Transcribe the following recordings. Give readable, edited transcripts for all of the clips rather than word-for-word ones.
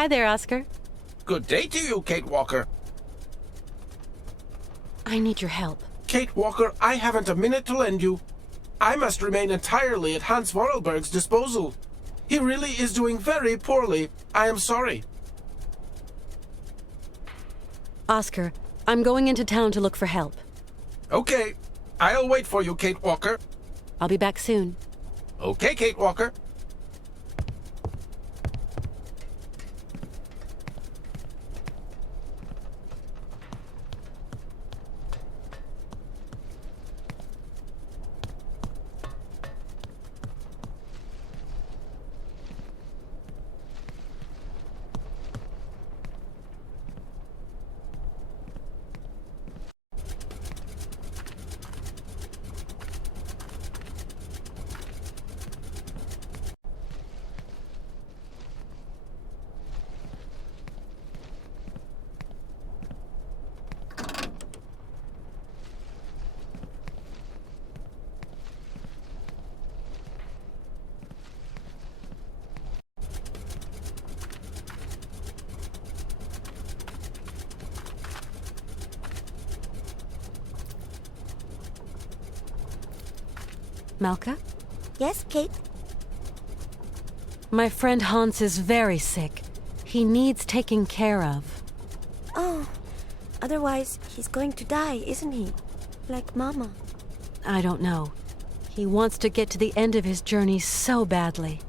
Hi there, Oscar. Good day to you, Kate Walker. I need your help. Kate Walker, I haven't a minute to lend you. I must remain entirely at Hans Vorarlberg's disposal. He really is doing very poorly. I am sorry. Oscar, I'm going into town to look for help. Okay. I'll wait for you, Kate Walker. I'll be back soon. Okay, Kate Walker. Malka? Yes, Kate? My friend Hans is very sick. He needs taking care of. Oh, otherwise he's going to die, isn't he? Like Mama. I don't know. He wants to get to the end of his journey so badly.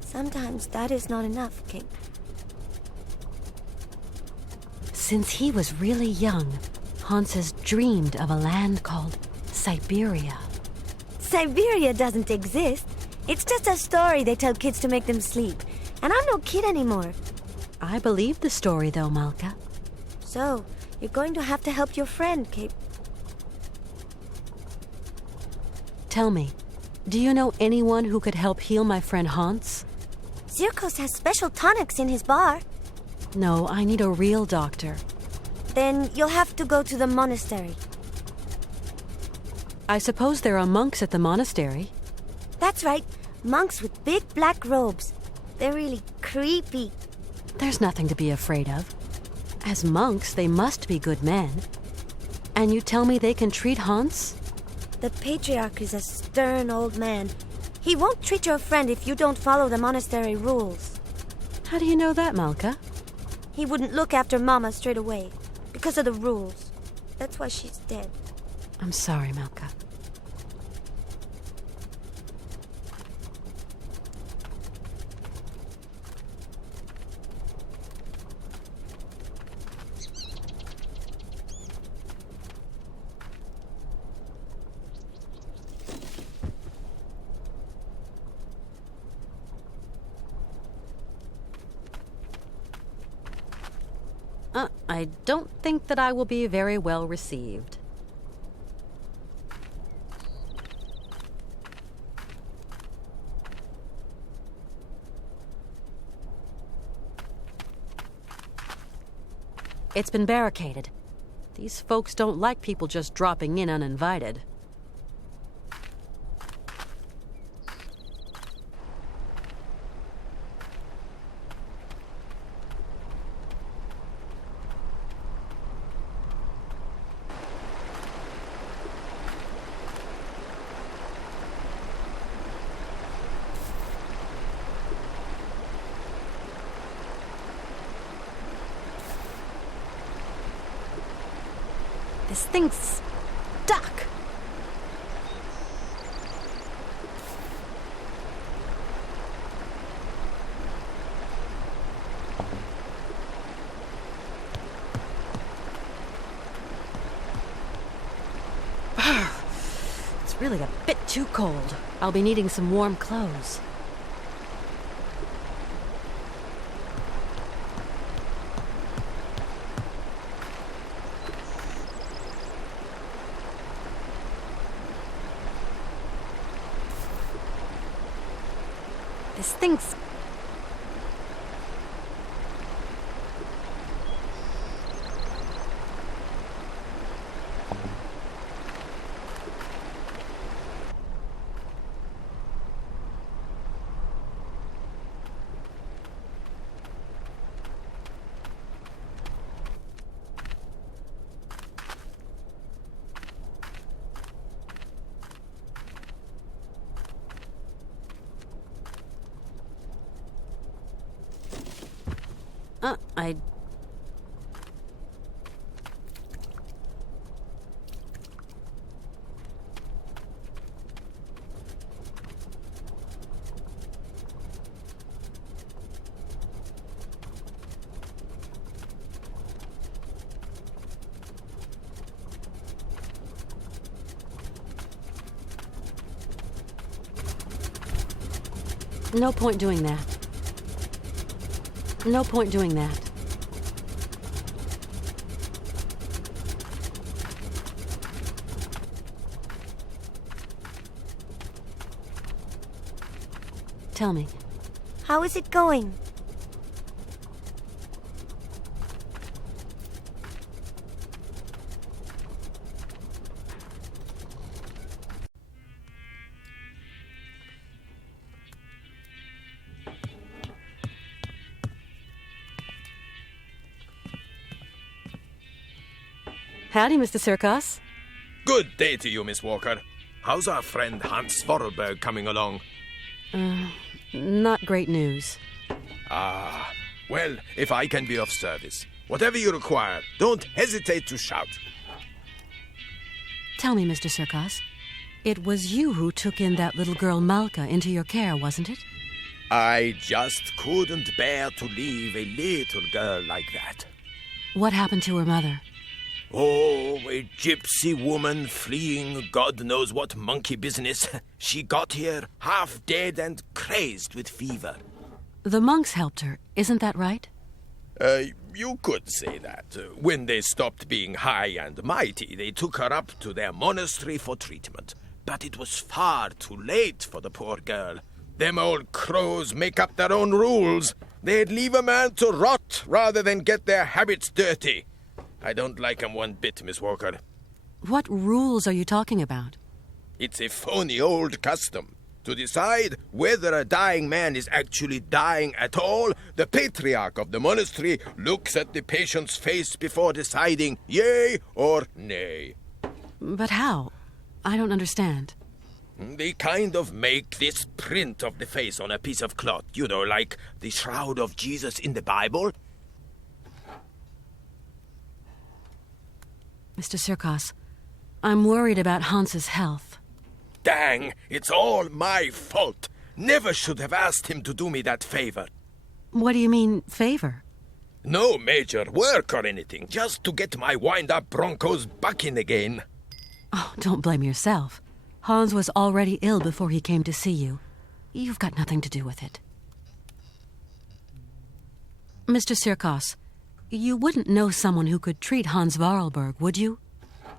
Sometimes that is not enough, Kate. Since he was really young, Hans has dreamed of a land called Syberia. Syberia doesn't exist. It's just a story they tell kids to make them sleep. And I'm no kid anymore. I believe the story, though, Malka. So, you're going to have to help your friend, Kate. Tell me, do you know anyone who could help heal my friend Hans? Zirkos has special tonics in his bar. No, I need a real doctor. Then you'll have to go to the monastery. I suppose there are monks at the monastery. That's right. Monks with big black robes. They're really creepy. There's nothing to be afraid of. As monks, they must be good men. And you tell me they can treat Hans? The patriarch is a stern old man. He won't treat your friend if you don't follow the monastery rules. How do you know that, Malka? He wouldn't look after Mama straight away, because of the rules. That's why she's dead. I'm sorry, Malka. I don't think that I will be very well received. It's been barricaded. These folks don't like people just dropping in uninvited. This thing's stuck. It's really a bit too cold. I'll be needing some warm clothes. This thing's... No point doing that. No point doing that. Tell me. How is it going? Howdy, Mr. Sirkos. Good day to you, Miss Walker. How's our friend Hans Vorarlberg coming along? Not great news. Ah, well, if I can be of service, whatever you require, don't hesitate to shout. Tell me, Mr. Sirkos. It was you who took in that little girl Malka into your care, wasn't it? I just couldn't bear to leave a little girl like that. What happened to her mother? Oh, a gypsy woman fleeing God knows what monkey business. She got here half dead and crazed with fever. The monks helped her, isn't that right? You could say that. When they stopped being high and mighty, they took her up to their monastery for treatment. But it was far too late for the poor girl. Them old crows make up their own rules. They'd leave a man to rot rather than get their habits dirty. I don't like 'em one bit, Miss Walker. What rules are you talking about? It's a phony old custom. To decide whether a dying man is actually dying at all, the patriarch of the monastery looks at the patient's face before deciding yea or nay. But how? I don't understand. They kind of make this print of the face on a piece of cloth, you know, like the shroud of Jesus in the Bible. Mr. Sirkos, I'm worried about Hans's health. Dang, it's all my fault. Never should have asked him to do me that favor. What do you mean, favor? No major work or anything, just to get my wind-up Broncos bucking again. Oh, don't blame yourself. Hans was already ill before he came to see you. You've got nothing to do with it. Mr. Sirkos, you wouldn't know someone who could treat Hans Vorarlberg, would you?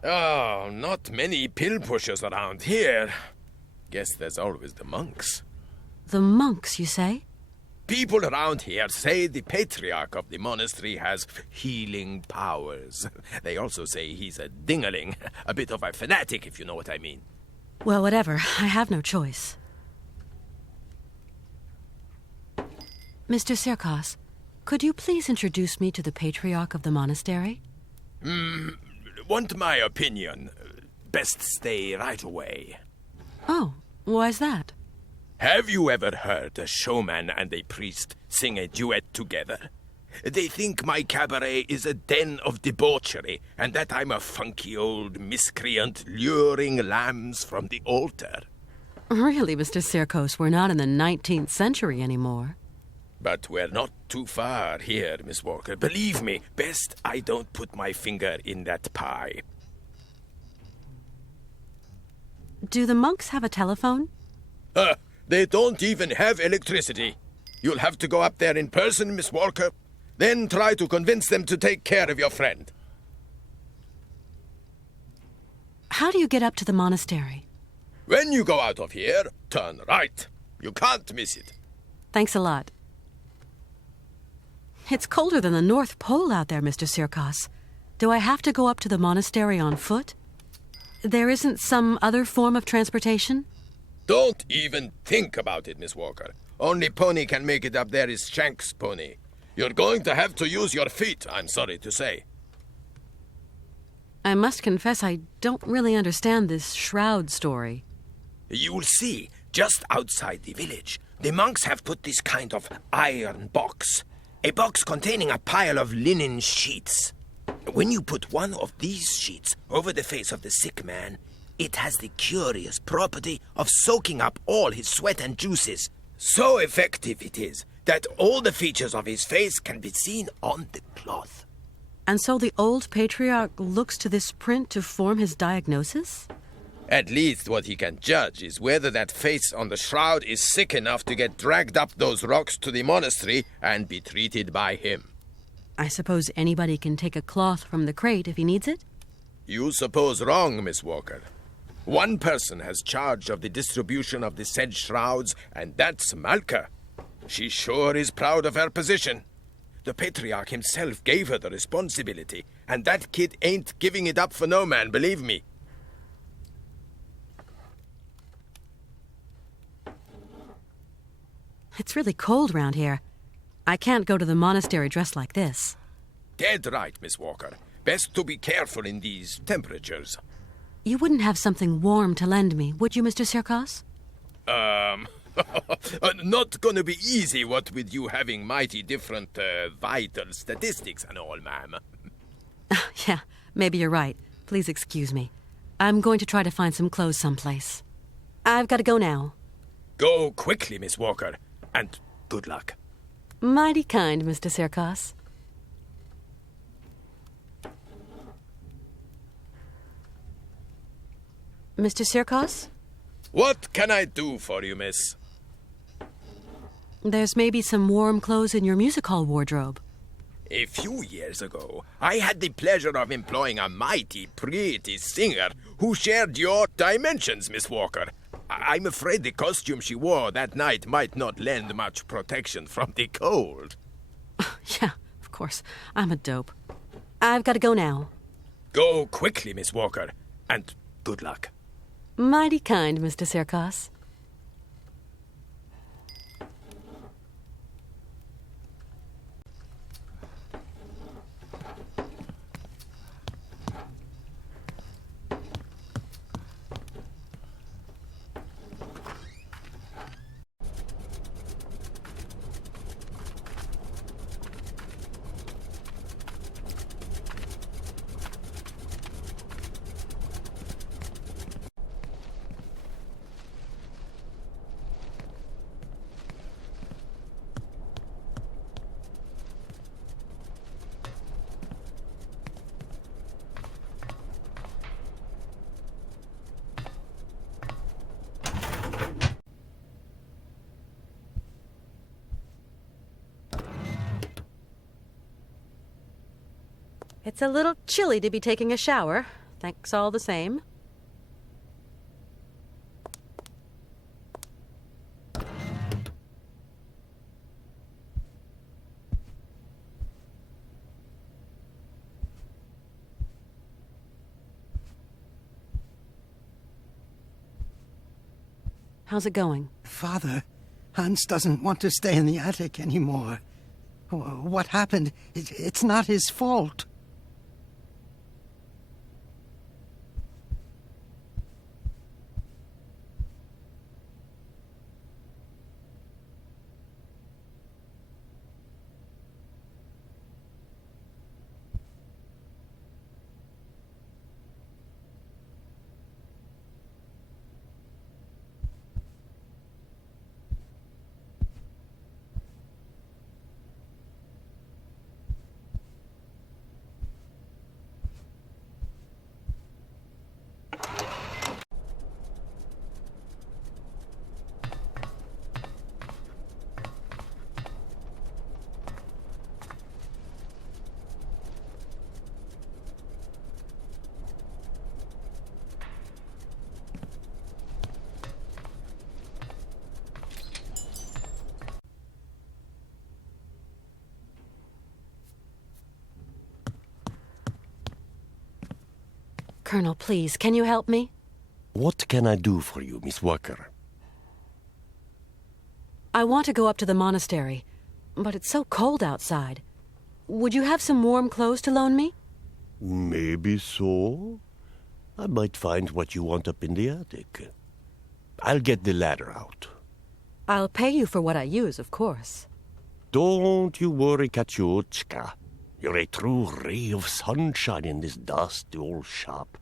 Oh, not many pill pushers around here. Guess there's always the monks. The monks, you say? People around here say the patriarch of the monastery has healing powers. They also say he's a dingaling, a bit of a fanatic, if you know what I mean. Well, whatever. I have no choice. Mr. Sirkos, could you please introduce me to the patriarch of the monastery? Want my opinion? Best stay right away. Oh, why's that? Have you ever heard a showman and a priest sing a duet together? They think my cabaret is a den of debauchery, and that I'm a funky old miscreant luring lambs from the altar. Really, Mr. Sirkos, we're not in the 19th century anymore. But we're not too far here, Miss Walker. Believe me, best I don't put my finger in that pie. Do the monks have a telephone? They don't even have electricity. You'll have to go up there in person, Miss Walker. Then try to convince them to take care of your friend. How do you get up to the monastery? When you go out of here, turn right. You can't miss it. Thanks a lot. It's colder than the North Pole out there, Mr. Sirkos. Do I have to go up to the monastery on foot? There isn't some other form of transportation? Don't even think about it, Miss Walker. Only pony can make it up there is Shank's pony. You're going to have to use your feet, I'm sorry to say. I must confess I don't really understand this shroud story. You'll see, just outside the village, the monks have put this kind of iron box. A box containing a pile of linen sheets. When you put one of these sheets over the face of the sick man, it has the curious property of soaking up all his sweat and juices. So effective it is that all the features of his face can be seen on the cloth. And so the old patriarch looks to this print to form his diagnosis? At least what he can judge is whether that face on the shroud is sick enough to get dragged up those rocks to the monastery and be treated by him. I suppose anybody can take a cloth from the crate if he needs it? You suppose wrong, Miss Walker. One person has charge of the distribution of the said shrouds, and that's Malka. She sure is proud of her position. The Patriarch himself gave her the responsibility, and that kid ain't giving it up for no man, believe me. It's really cold round here. I can't go to the monastery dressed like this. Dead right, Miss Walker. Best to be careful in these temperatures. You wouldn't have something warm to lend me, would you, Mr. Sirkos? Not gonna be easy, what with you having mighty different vital statistics and all, ma'am. Yeah, maybe you're right. Please excuse me. I'm going to try to find some clothes someplace. I've got to go now. Go quickly, Miss Walker, and good luck. Mighty kind, Mr. Sirkos. Mr. Sirkos? What can I do for you, miss? There's maybe some warm clothes in your music hall wardrobe. A few years ago, I had the pleasure of employing a mighty pretty singer who shared your dimensions, Miss Walker. I'm afraid the costume she wore that night might not lend much protection from the cold. Yeah, of course. I'm a dope. I've got to go now. Go quickly, Miss Walker, and good luck. Mighty kind, Mr. Sirkos. It's a little chilly to be taking a shower. Thanks all the same. How's it going? Father, Hans doesn't want to stay in the attic anymore. What happened? It's not his fault. Colonel, please, can you help me? What can I do for you, Miss Walker? I want to go up to the monastery, but it's so cold outside. Would you have some warm clothes to loan me? Maybe so. I might find what you want up in the attic. I'll get the ladder out. I'll pay you for what I use, of course. Don't you worry, Katyushka. You're a true ray of sunshine in this dusty old shop.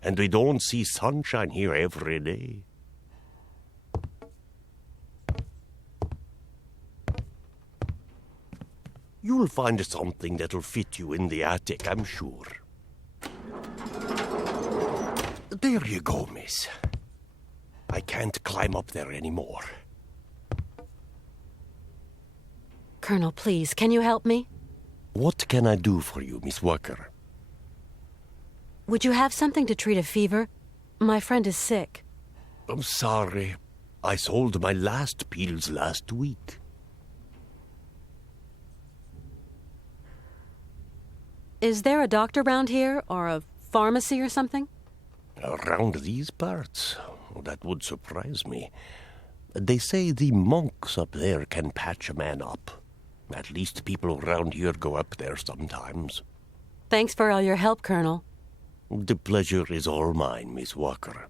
And we don't see sunshine here every day. You'll find something that'll fit you in the attic, I'm sure. There Here you go, miss. I can't climb up there anymore. Colonel, please, can you help me? What can I do for you, Miss Walker? Would you have something to treat a fever? My friend is sick. I'm sorry. I sold my last pills last week. Is there a doctor around here, or a pharmacy or something? Around these parts? That would surprise me. They say the monks up there can patch a man up. At least people around here go up there sometimes. Thanks for all your help, Colonel. The pleasure is all mine, Miss Walker.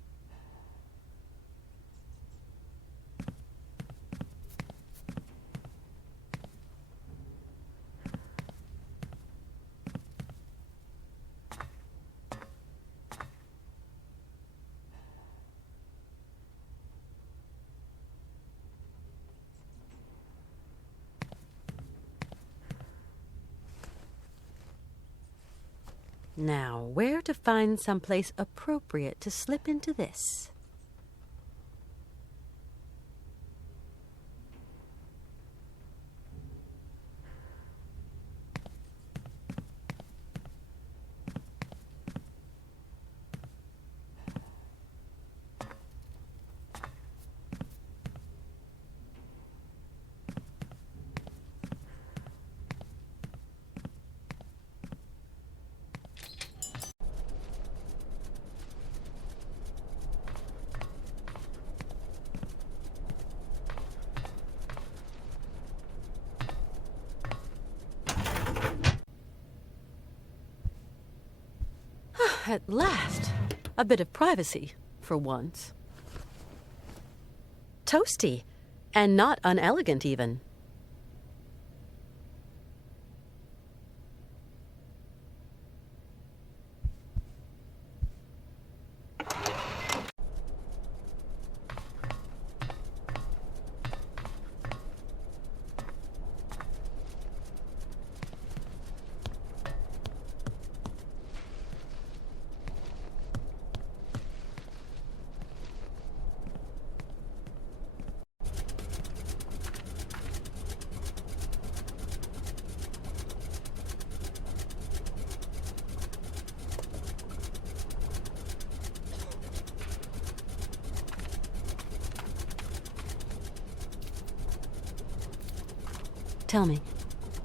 Now, where to find someplace appropriate to slip into this? At last, a bit of privacy, for once. Toasty, and not unelegant even. Tell me.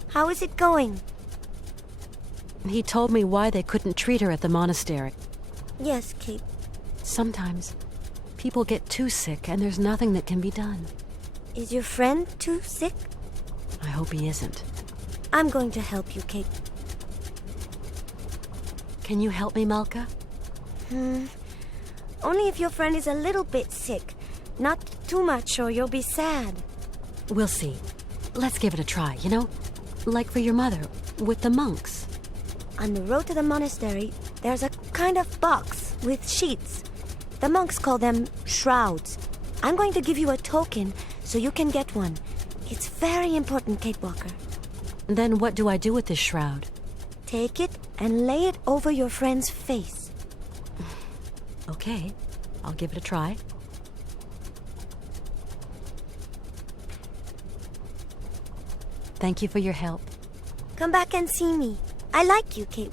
How is it going? He told me why they couldn't treat her at the monastery. Yes, Kate. Sometimes people get too sick and there's nothing that can be done. Is your friend too sick? I hope he isn't. I'm going to help you, Kate. Can you help me, Malka? Only if your friend is a little bit sick. Not too much or you'll be sad. We'll see. Let's give it a try, you know? Like for your mother, with the monks. On the road to the monastery, there's a kind of box with sheets. The monks call them shrouds. I'm going to give you a token so you can get one. It's very important, Kate Walker. Then what do I do with this shroud? Take it and lay it over your friend's face. Okay, I'll give it a try. Thank you for your help. Come back and see me. I like you, Kate.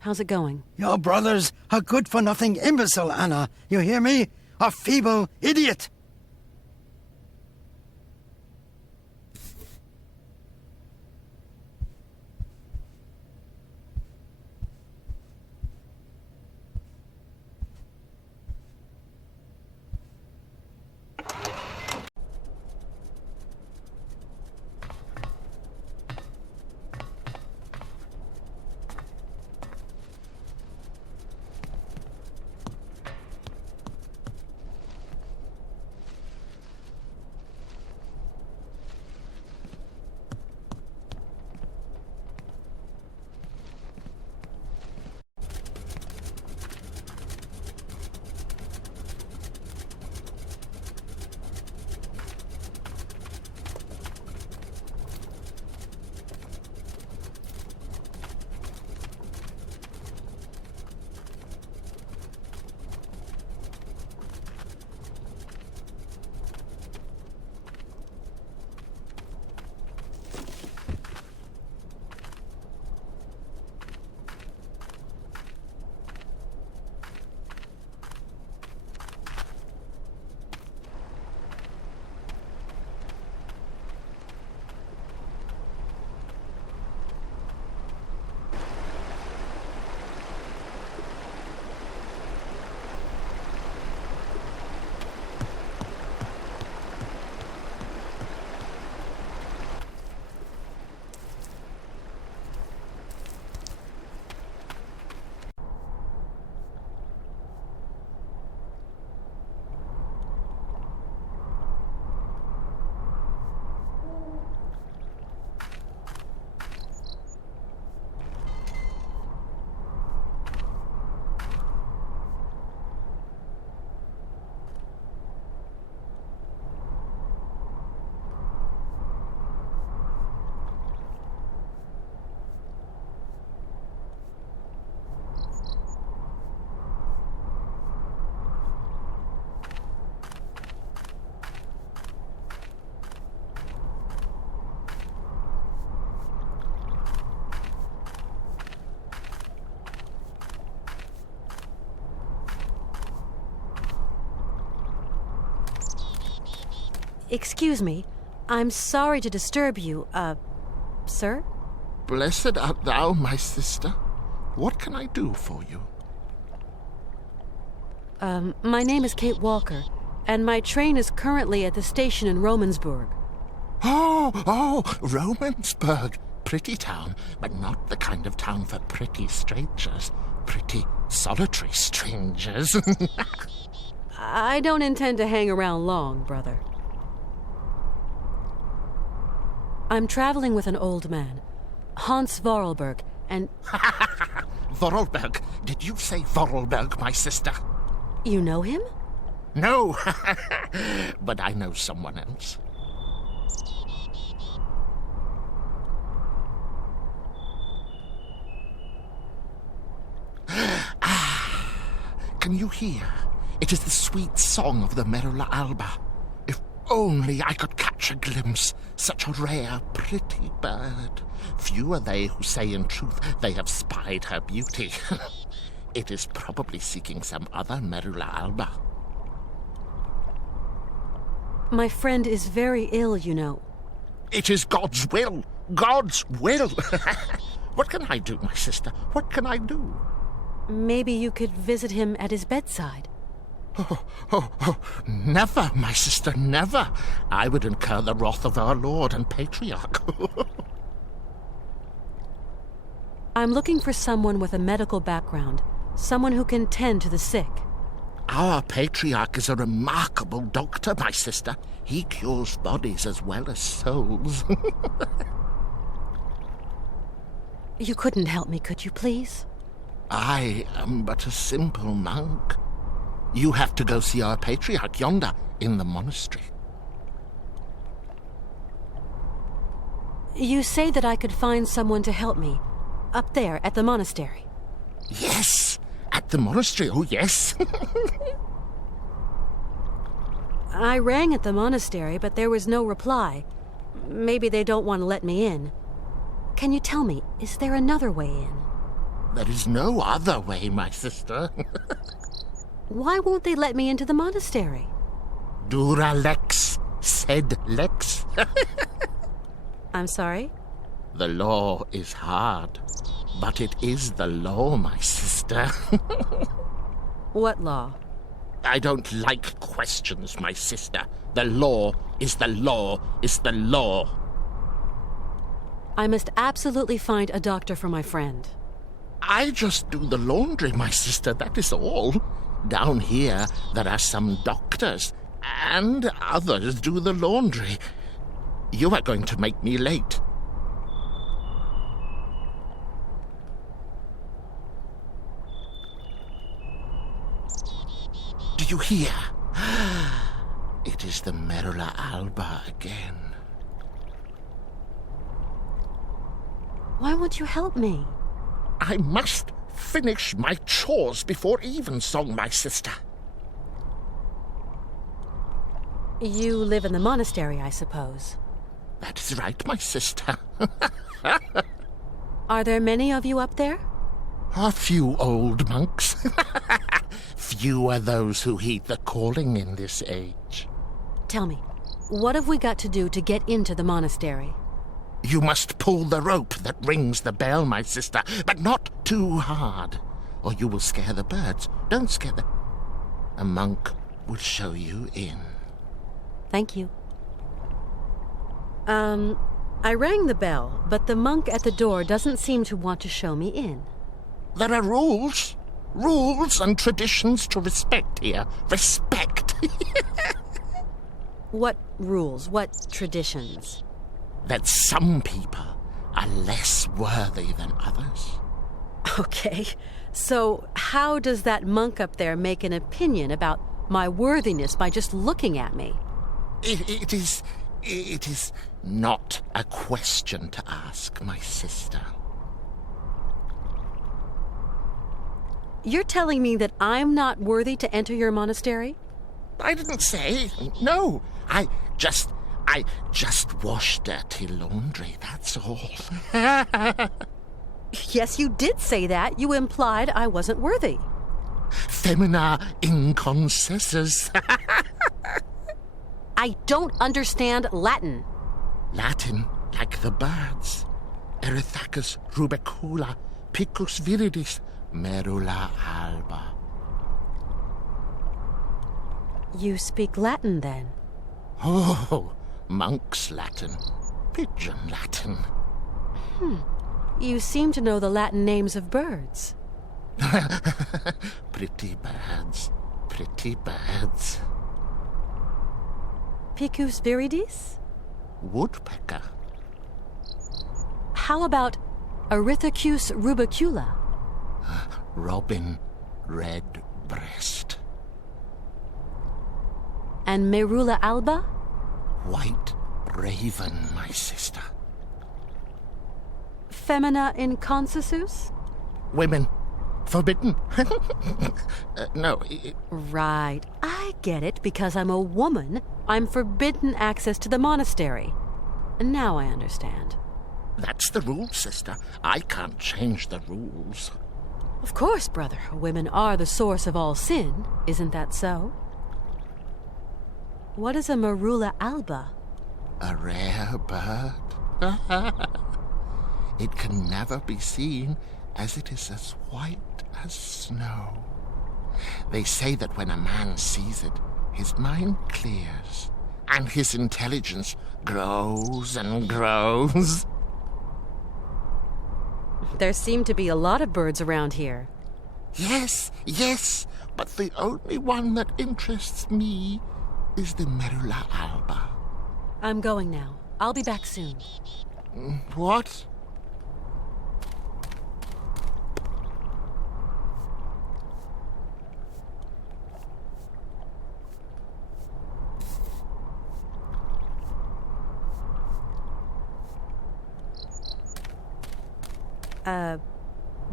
How's it going? Your brother's a good-for-nothing imbecile, Anna. You hear me? A feeble idiot. Excuse me. I'm sorry to disturb you, sir? Blessed art thou, my sister. What can I do for you? My name is Kate Walker, and my train is currently at the station in Romansburg. Oh, Romansburg. Pretty town, but not the kind of town for pretty strangers. Pretty solitary strangers. I don't intend to hang around long, brother. I'm traveling with an old man, Hans Vorarlberg, and... Vorarlberg? Did you say Vorarlberg, my sister? You know him? No, but I know someone else. Can you hear? It is the sweet song of the Merula alba. If only I could catch a glimpse, such a rare, pretty bird. Few are they who say in truth they have spied her beauty. It is probably seeking some other Merula alba. My friend is very ill, you know. It is God's will. God's will. What can I do, my sister? What can I do? Maybe you could visit him at his bedside. Oh, never, my sister, never. I would incur the wrath of our Lord and Patriarch. I'm looking for someone with a medical background, someone who can tend to the sick. Our Patriarch is a remarkable doctor, my sister. He cures bodies as well as souls. You couldn't help me, could you, please? I am but a simple monk. You have to go see our Patriarch yonder in the monastery. You say that I could find someone to help me, up there at the monastery. Yes, at the monastery, oh yes. I rang at the monastery, but there was no reply. Maybe they don't want to let me in. Can you tell me, is there another way in? There is no other way, my sister. Why won't they let me into the monastery? Dura lex, sed lex. I'm sorry? The law is hard, but it is the law, my sister. What law? I don't like questions, my sister. The law is the law is the law. I must absolutely find a doctor for my friend. I just do the laundry, my sister, that is all. Down here, there are some doctors, and others do the laundry. You are going to make me late. Do you hear? It is the Merula alba again. Why won't you help me? I must finish my chores before evensong, my sister. You live in the monastery, I suppose. That is right, my sister. Are there many of you up there? A few old monks. Few are those who heed the calling in this age. Tell me, what have we got to do to get into the monastery? You must pull the rope that rings the bell, my sister, but not too hard, or you will scare the birds. Don't scare them. A monk will show you in. Thank you. I rang the bell, but the monk at the door doesn't seem to want to show me in. There are rules. Rules and traditions to respect here. Respect. What rules? What traditions? That some people are less worthy than others. Okay, so how does that monk up there make an opinion about my worthiness by just looking at me? It is not a question to ask, my sister. You're telling me that I'm not worthy to enter your monastery? I didn't say. No, I just wash dirty laundry, that's all. Yes, you did say that. You implied I wasn't worthy. Femina inconcessus. I don't understand Latin. Latin, like the birds. Erythacus rubecula, picus viridis, merula alba. You speak Latin, then? Oh, monk's Latin, pigeon Latin. You seem to know the Latin names of birds. Pretty birds, pretty birds. Picus viridis? Woodpecker. How about Erythacus rubecula? Robin redbreast. And Merula alba? White raven, my sister. Femina inconcessus? Women forbidden. No. Right. I get it. Because I'm a woman, I'm forbidden access to the monastery. Now I understand. That's the rule, sister. I can't change the rules. Of course, brother. Women are the source of all sin. Isn't that so? What is a Merula alba? A rare bird. It can never be seen, as it is as white as snow. They say that when a man sees it, his mind clears, and his intelligence grows and grows. There seem to be a lot of birds around here. Yes, but the only one that interests me is the Merula alba. I'm going now. I'll be back soon. What?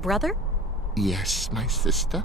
Brother? Yes, my sister?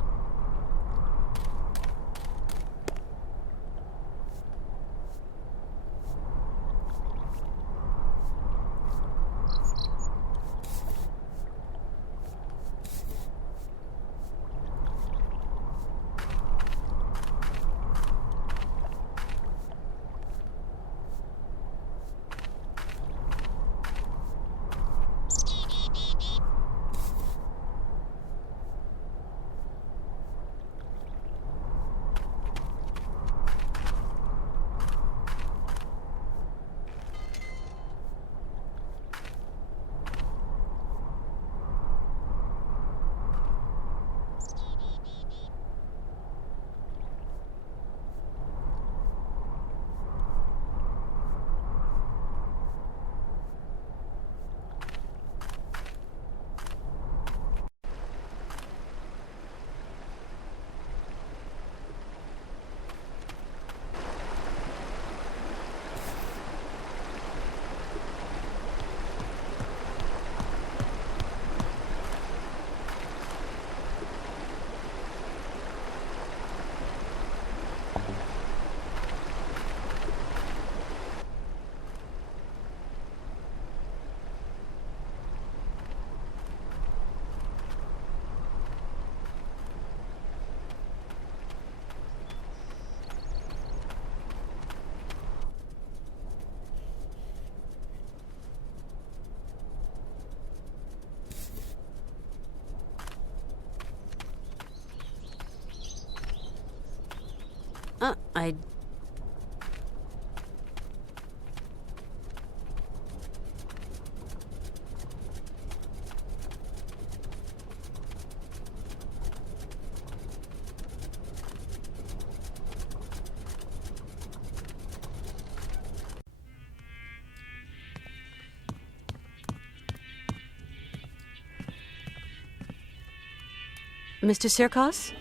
Mr. Sirkos?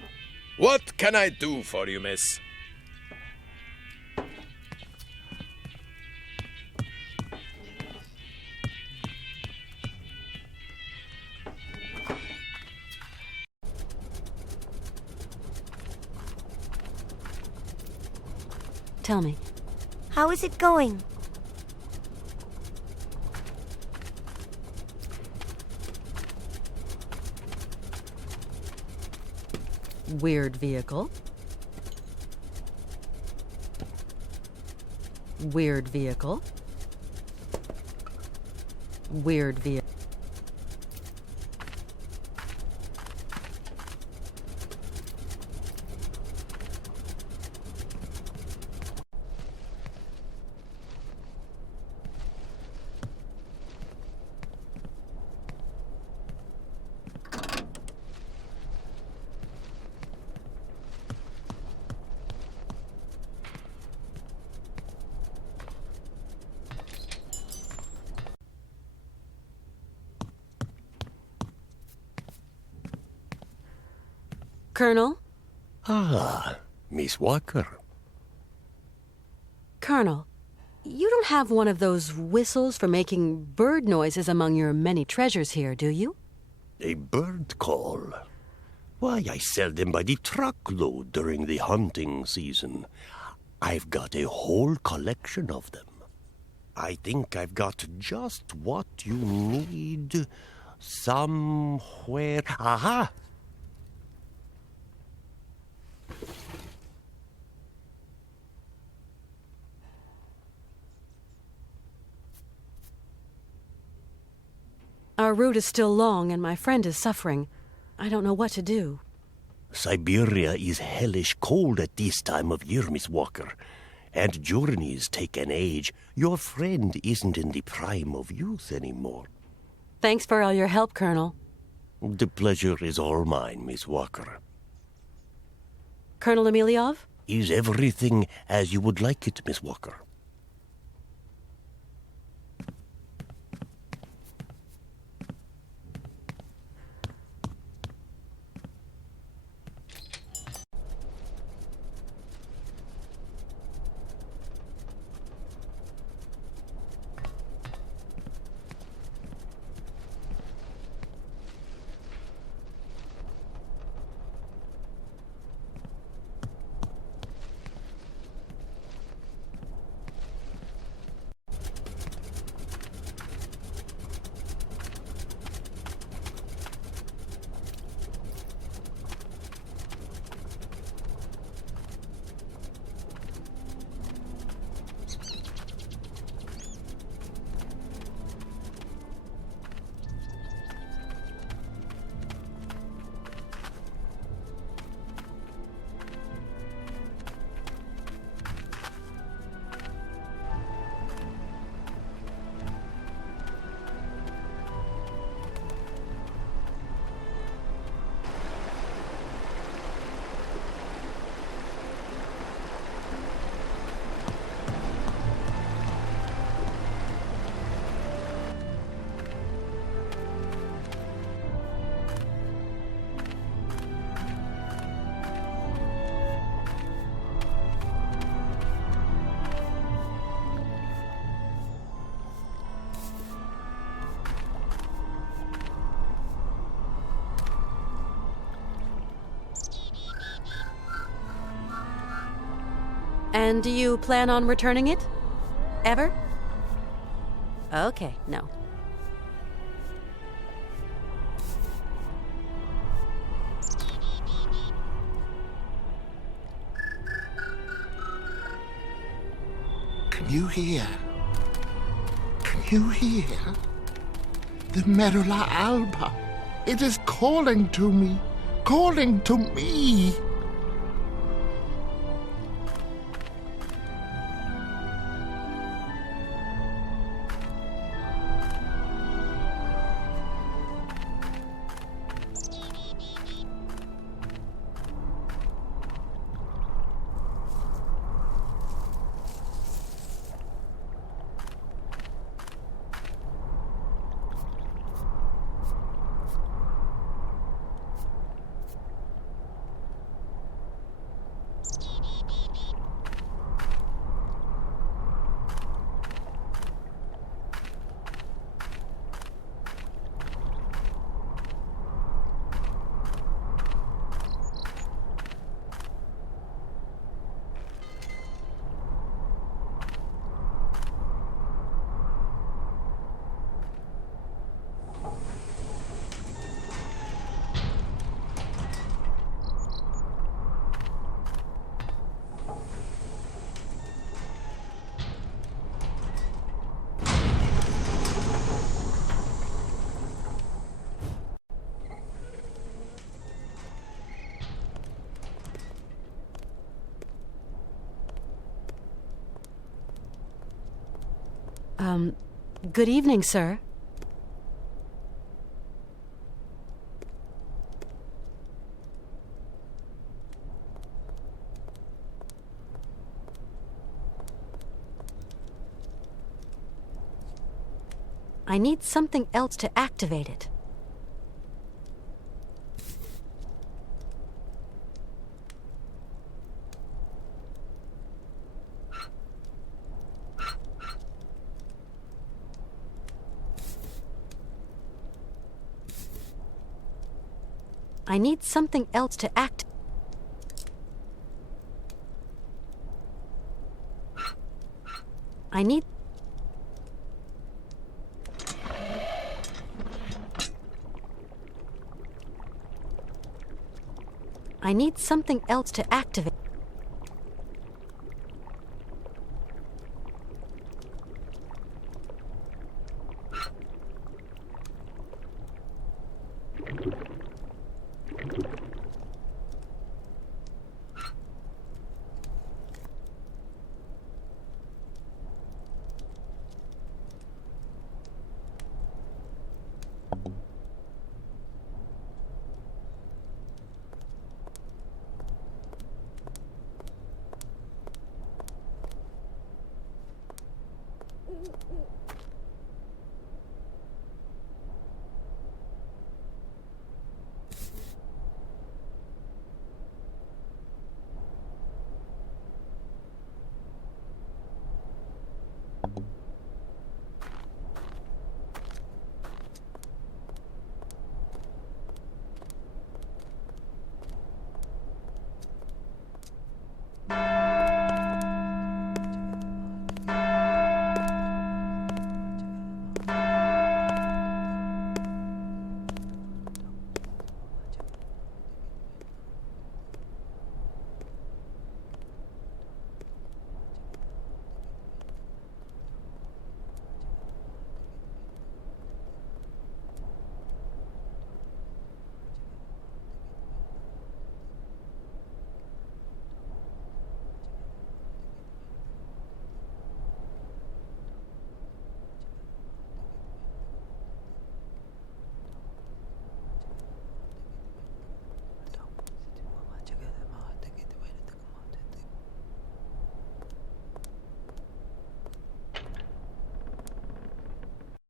What can I do for you, miss? Tell me. How is it going? Weird vehicle. Weird vehicle. Weird vehicle. Colonel? Ah, Miss Walker. Colonel, you don't have one of those whistles for making bird noises among your many treasures here, do you? A bird call. Why, I sell them by the truckload during the hunting season. I've got a whole collection of them. I think I've got just what you need somewhere. Aha! Our route is still long and my friend is suffering. I don't know what to do. Syberia is hellish cold at this time of year, Miss Walker. And journeys take an age. Your friend isn't in the prime of youth anymore. Thanks for all your help, Colonel. The pleasure is all mine, Miss Walker. Colonel Emiliov? Is everything as you would like it, Miss Walker? And do you plan on returning it? Ever? Okay, no. Can you hear? Can you hear? The Merula Alba. It is calling to me. Calling to me. Good evening, sir. I need something else to activate it. I need something else to act. I need something else to activate.